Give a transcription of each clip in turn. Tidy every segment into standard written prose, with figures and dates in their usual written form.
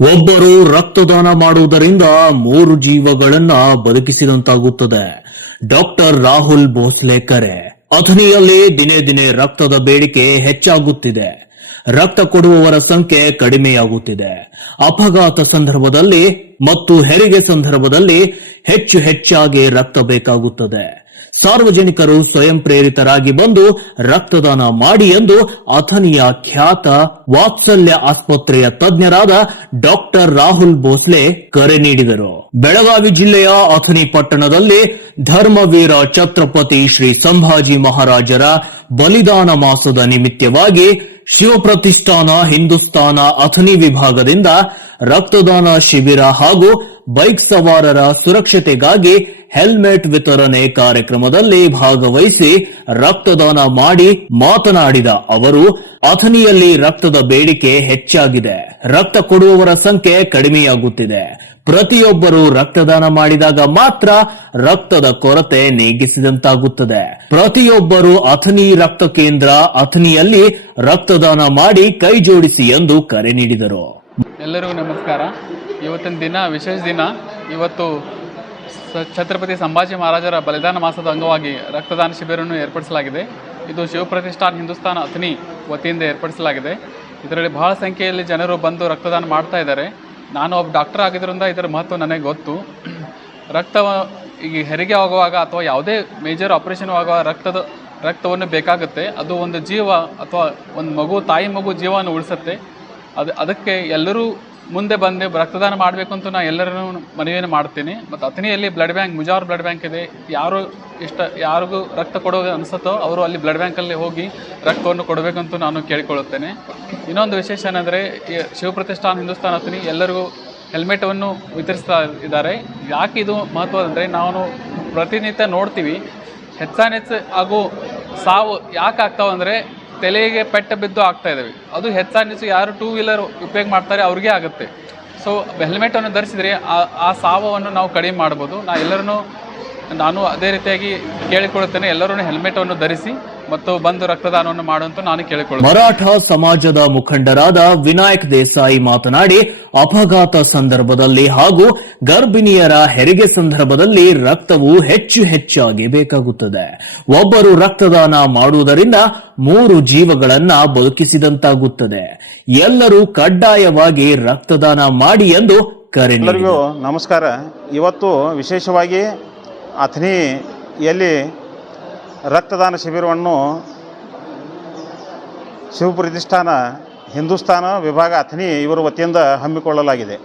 ಒಬ್ಬರು ರಕ್ತದಾನ ಮಾಡುವುದರಿಂದ 3 ಜೀವಗಳನ್ನ ಬದುಕಿಸಿದಂತಾಗುತ್ತದೆ. ಡಾಕ್ಟರ್ ರಾಹುಲ್ ಭೋಸ್ಲೆ ಕರೆ. ಅಥಣಿಯಲ್ಲಿ ದಿನೇ ದಿನೇ ರಕ್ತದ ಬೇಡಿಕೆ ಹೆಚ್ಚಾಗುತ್ತಿದೆ. ರಕ್ತ ಕೊಡುವವರ ಸಂಖ್ಯೆ ಕಡಿಮೆಯಾಗುತ್ತಿದೆ. ಅಪಘಾತ ಸಂದರ್ಭದಲ್ಲಿ ಮತ್ತು ಹೆರಿಗೆ ಸಂದರ್ಭದಲ್ಲಿ ಹೆಚ್ಚಾಗಿ ರಕ್ತ ಬೇಕಾಗುತ್ತದೆ. ಸಾರ್ವಜನಿಕರು ಸ್ವಯಂ ಪ್ರೇರಿತರಾಗಿ ಬಂದು ರಕ್ತದಾನ ಮಾಡಿ ಎಂದು ಅಥಣಿಯ ಖ್ಯಾತ ವಾತ್ಸಲ್ಯ ಆಸ್ಪತ್ರೆಯ ತಜ್ಞರಾದ ಡಾಕ್ಟರ್ ರಾಹುಲ್ ಭೋಸ್ಲೆ ಕರೆ ನೀಡಿದರು. ಬೆಳಗಾವಿ ಜಿಲ್ಲೆಯ ಅಥಣಿ ಪಟ್ಟಣದಲ್ಲಿ ಧರ್ಮವೀರ ಛತ್ರಪತಿ ಶ್ರೀ ಸಂಭಾಜಿ ಮಹಾರಾಜರ ಬಲಿದಾನ ಮಾಸದ ನಿಮಿತ್ತವಾಗಿ ಶಿವಪ್ರತಿಷ್ಠಾನ ಹಿಂದೂಸ್ತಾನ ಅಥಣಿ ವಿಭಾಗದಿಂದ ರಕ್ತದಾನ ಶಿಬಿರ ಹಾಗೂ ಬೈಕ್ ಸವಾರರ ಸುರಕ್ಷತೆಗಾಗಿ ಹೆಲ್ಮೆಟ್ ವಿತರಣೆ ಕಾರ್ಯಕ್ರಮದಲ್ಲಿ ಭಾಗವಹಿಸಿ ರಕ್ತದಾನ ಮಾಡಿ ಮಾತನಾಡಿದ ಅವರು, ಅಥಣಿಯಲ್ಲಿ ರಕ್ತದ ಬೇಡಿಕೆ ಹೆಚ್ಚಾಗಿದೆ. ರಕ್ತ ಕೊಡುವವರ ಸಂಖ್ಯೆ ಕಡಿಮೆಯಾಗುತ್ತಿದೆ. ಪ್ರತಿಯೊಬ್ಬರು ರಕ್ತದಾನ ಮಾಡಿದಾಗ ಮಾತ್ರ ರಕ್ತದ ಕೊರತೆ ನೀಗಿಸಿದಂತಾಗುತ್ತದೆ. ಪ್ರತಿಯೊಬ್ಬರು ಅಥಣಿ ರಕ್ತ ಕೇಂದ್ರ ಅಥಣಿಯಲ್ಲಿ ರಕ್ತದಾನ ಮಾಡಿ ಕೈ ಜೋಡಿಸಿ ಎಂದು ಕರೆ ನೀಡಿದರು. ಎಲ್ಲರಿಗೂ ನಮಸ್ಕಾರ. ಇವತ್ತಿನ ದಿನ ವಿಶೇಷ ದಿನ. ಇವತ್ತು ಛತ್ರಪತಿ ಸಂಭಾಜಿ ಮಹಾರಾಜರ ಬಲಿದಾನ ಮಾಸದ ಅಂಗವಾಗಿ ರಕ್ತದಾನ ಶಿಬಿರವನ್ನು ಏರ್ಪಡಿಸಲಾಗಿದೆ. ಇದು ಶಿವಪ್ರತಿಷ್ಠಾನ ಹಿಂದೂಸ್ತಾನ ಅಥಣಿ ವತಿಯಿಂದ ಏರ್ಪಡಿಸಲಾಗಿದೆ. ಇದರಲ್ಲಿ ಬಹಳ ಸಂಖ್ಯೆಯಲ್ಲಿ ಜನರು ಬಂದು ರಕ್ತದಾನ ಮಾಡ್ತಾ ಇದ್ದಾರೆ. ನಾನು ಒಬ್ಬ ಡಾಕ್ಟರ್ ಆಗಿದ್ದರಿಂದ ಇದರ ಮಹತ್ವ ನನಗೆ ಗೊತ್ತು. ಈಗ ಹೆರಿಗೆ ಆಗುವಾಗ ಅಥವಾ ಯಾವುದೇ ಮೇಜರ್ ಆಪರೇಷನ್ ಆಗುವಾಗ ರಕ್ತವನ್ನು ಬೇಕಾಗುತ್ತೆ. ಅದು ಒಂದು ಜೀವ ಅಥವಾ ಒಂದು ತಾಯಿ ಮಗು ಜೀವವನ್ನು ಉಳಿಸುತ್ತೆ. ಅದಕ್ಕೆ ಎಲ್ಲರೂ ಮುಂದೆ ಬಂದು ರಕ್ತದಾನ ಮಾಡಬೇಕು ಅಂತ ನಾನು ಎಲ್ಲರನ್ನೂ ಮನವಿಯನ್ನು ಮಾಡ್ತೀನಿ. ಮತ್ತು ಅಥಣಿಯಲ್ಲಿ blood bank, Mujawar blood bank ಇದೆ. ಯಾರಿಗೂ ರಕ್ತ ಕೊಡೋದು ಅನಿಸುತ್ತೋ ಅವರು ಅಲ್ಲಿ ಬ್ಲಡ್ ಬ್ಯಾಂಕಲ್ಲಿ ಹೋಗಿ ರಕ್ತವನ್ನು ಕೊಡಬೇಕಂತ ನಾನು ಕೇಳಿಕೊಳ್ಳುತ್ತೇನೆ. ಇನ್ನೊಂದು ವಿಶೇಷ ಏನಂದರೆ, ಶಿವಪ್ರತಿಷ್ಠಾನ ಹಿಂದೂಸ್ತಾನ ಅಥಣಿ ಎಲ್ಲರಿಗೂ ಹೆಲ್ಮೆಟನ್ನು ವಿತರಿಸ್ತಾ ಇದ್ದಾರೆ. ಯಾಕೆ ಇದು ಮಹತ್ವ ಅಂದರೆ, ನಾವು ಪ್ರತಿನಿತ್ಯ ನೋಡ್ತೀವಿ ಹೆಚ್ಚಾನೆಚ್ಚು ಹಾಗೂ ಸಾವು ಯಾಕೆ ಆಗ್ತಾವಂದರೆ ತಲೆಗೆ ಪೆಟ್ಟ ಬಿದ್ದು ಆಗ್ತಾ ಇದ್ದಾವೆ. ಅದು ಹೆಚ್ಚಾನೆಚ್ಚು ಯಾರು 2 ವೀಲರ್ ಉಪಯೋಗ ಮಾಡ್ತಾರೆ ಅವ್ರಿಗೆ ಆಗುತ್ತೆ. ಸೊ ಹೆಲ್ಮೆಟನ್ನು ಧರಿಸಿದರೆ ಆ ಸಾವವನ್ನು ನಾವು ಕಡಿಮೆ ಮಾಡ್ಬೋದು. ನಾನು ಅದೇ ರೀತಿಯಾಗಿ ಕೇಳಿಕೊಳ್ಳುತ್ತೇನೆ, ಎಲ್ಲರೂ ಹೆಲ್ಮೆಟನ್ನು ಧರಿಸಿ ಮತ್ತು ಬಂದು ರಕ್ತದಾನವನ್ನು ಮಾಡುವಂತ ನಾನು ಕೇಳಿಕೊಳ್ಳುತ್ತೇನೆ. ಮರಾಠ ಸಮಾಜದ ಮುಖಂಡರಾದ ವಿನಾಯಕ್ ದೇಸಾಯಿ ಮಾತನಾಡಿ, ಅಪಘಾತ ಸಂದರ್ಭದಲ್ಲಿ ಹಾಗೂ ಗರ್ಭಿಣಿಯರ ಹೆರಿಗೆ ಸಂದರ್ಭದಲ್ಲಿ ರಕ್ತವು ಹೆಚ್ಚಾಗಿ ಬೇಕಾಗುತ್ತದೆ. ಒಬ್ಬರು ರಕ್ತದಾನ ಮಾಡುವುದರಿಂದ 3 ಜೀವಗಳನ್ನ ಬದುಕಿಸಿದಂತಾಗುತ್ತದೆ. ಎಲ್ಲರೂ ಕಡ್ಡಾಯವಾಗಿ ರಕ್ತದಾನ ಮಾಡಿ ಎಂದು ಕರೆ ನೀಡಿದರು. ಎಲ್ಲರಿಗೂ ನಮಸ್ಕಾರ. ಇವತ್ತು ವಿಶೇಷವಾಗಿ ಅಥಣಿಯಲ್ಲಿ ರಕ್ತದಾನ ಶಿಬಿರವನ್ನು ಶಿವಪ್ರತಿಷ್ಠಾನ ಹಿಂದೂಸ್ತಾನ ವಿಭಾಗ ಅಥಣಿ ಇವರ ವತಿಯಿಂದ ಹಮ್ಮಿಕೊಳ್ಳಲಾಗಿದೆ.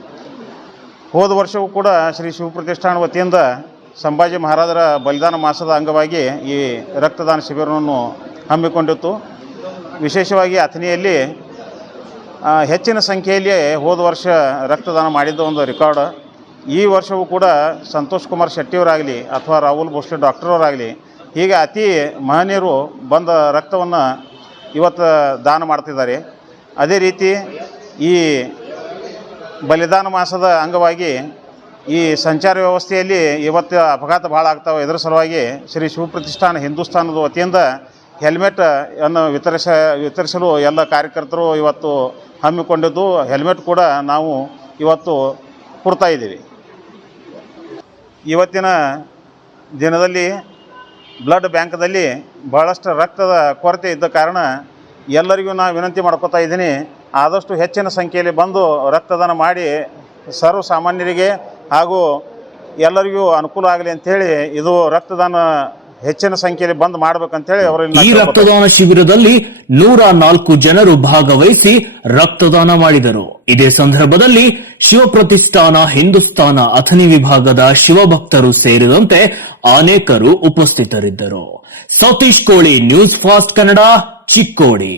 ಹೋದ ವರ್ಷವೂ ಕೂಡ ಶ್ರೀ ಶಿವಪ್ರತಿಷ್ಠಾನ ವತಿಯಿಂದ ಸಂಭಾಜಿ ಮಹಾರಾಜರ ಬಲಿದಾನ ಮಾಸದ ಅಂಗವಾಗಿ ಈ ರಕ್ತದಾನ ಶಿಬಿರವನ್ನು ಹಮ್ಮಿಕೊಂಡಿತ್ತು. ವಿಶೇಷವಾಗಿ ಅಥಣಿಯಲ್ಲಿ ಹೆಚ್ಚಿನ ಸಂಖ್ಯೆಯಲ್ಲಿ ಹೋದ ವರ್ಷ ರಕ್ತದಾನ ಮಾಡಿದ್ದ ಒಂದು ರೆಕಾರ್ಡ್. ಈ ವರ್ಷವೂ ಕೂಡ ಸಂತೋಷ್ ಕುಮಾರ್ ಶೆಟ್ಟಿಯವರಾಗಲಿ ಅಥವಾ ರಾಹುಲ್ ಭೋಸ್ಲೆ ಡಾಕ್ಟರವರಾಗಲಿ ಹೀಗೆ ಅತಿ ಮಹನೀಯರು ಬಂದ ರಕ್ತವನ್ನು ಇವತ್ತು ದಾನ ಮಾಡ್ತಿದ್ದಾರೆ. ಅದೇ ರೀತಿ ಈ ಬಲಿದಾನ ಮಾಸದ ಅಂಗವಾಗಿ ಈ ಸಂಚಾರ ವ್ಯವಸ್ಥೆಯಲ್ಲಿ ಇವತ್ತು ಅಪಘಾತ ಭಾಳ ಆಗ್ತಾವೆ. ಇದರ ಸಲುವಾಗಿ ಶ್ರೀ ಶಿವಪ್ರತಿಷ್ಠಾನ ಹಿಂದೂಸ್ತಾನದ ವತಿಯಿಂದ ಹೆಲ್ಮೆಟ್ ಅನ್ನು ವಿತರಿಸಲು ಎಲ್ಲ ಕಾರ್ಯಕರ್ತರು ಇವತ್ತು ಹಮ್ಮಿಕೊಂಡಿದ್ದು. ಹೆಲ್ಮೆಟ್ ಕೂಡ ನಾವು ಇವತ್ತು ಕೊಡ್ತಾ ಇದ್ದೀವಿ. ಇವತ್ತಿನ ದಿನದಲ್ಲಿ ಬ್ಲಡ್ ಬ್ಯಾಂಕ್ದಲ್ಲಿ ಬಹಳಷ್ಟು ರಕ್ತದ ಕೊರತೆ ಇದ್ದ ಕಾರಣ ಎಲ್ಲರಿಗೂ ನಾನು ವಿನಂತಿ ಮಾಡ್ಕೋತಾ ಇದ್ದೀನಿ, ಆದಷ್ಟು ಹೆಚ್ಚಿನ ಸಂಖ್ಯೆಯಲ್ಲಿ ಬಂದು ರಕ್ತದಾನ ಮಾಡಿ ಸರ್ವ ಸಾಮಾನ್ಯರಿಗೆ ಹಾಗೂ ಎಲ್ಲರಿಗೂ ಅನುಕೂಲ ಆಗಲಿ ಅಂಥೇಳಿ ಇದು ರಕ್ತದಾನ ಹೆಚ್ಚಿನ ಸಂಖ್ಯೆಯಲ್ಲಿ ಬಂದ್ ಮಾಡಬೇಕಂತೇಳಿ ಅವರಲ್ಲಿ. ಈ ರಕ್ತದಾನ ಶಿಬಿರದಲ್ಲಿ 104 ಜನರು ಭಾಗವಹಿಸಿ ರಕ್ತದಾನ ಮಾಡಿದರು. ಇದೇ ಸಂದರ್ಭದಲ್ಲಿ ಶಿವಪ್ರತಿಷ್ಠಾನ ಹಿಂದೂಸ್ತಾನ ಅಥಣಿ ವಿಭಾಗದ ಶಿವಭಕ್ತರು ಸೇರಿದಂತೆ ಅನೇಕರು ಉಪಸ್ಥಿತರಿದ್ದರು. ಸತೀಶ್ ಕೋಳಿ, ನ್ಯೂಸ್ ಫಾಸ್ಟ್ ಕನ್ನಡ, ಚಿಕ್ಕೋಡಿ.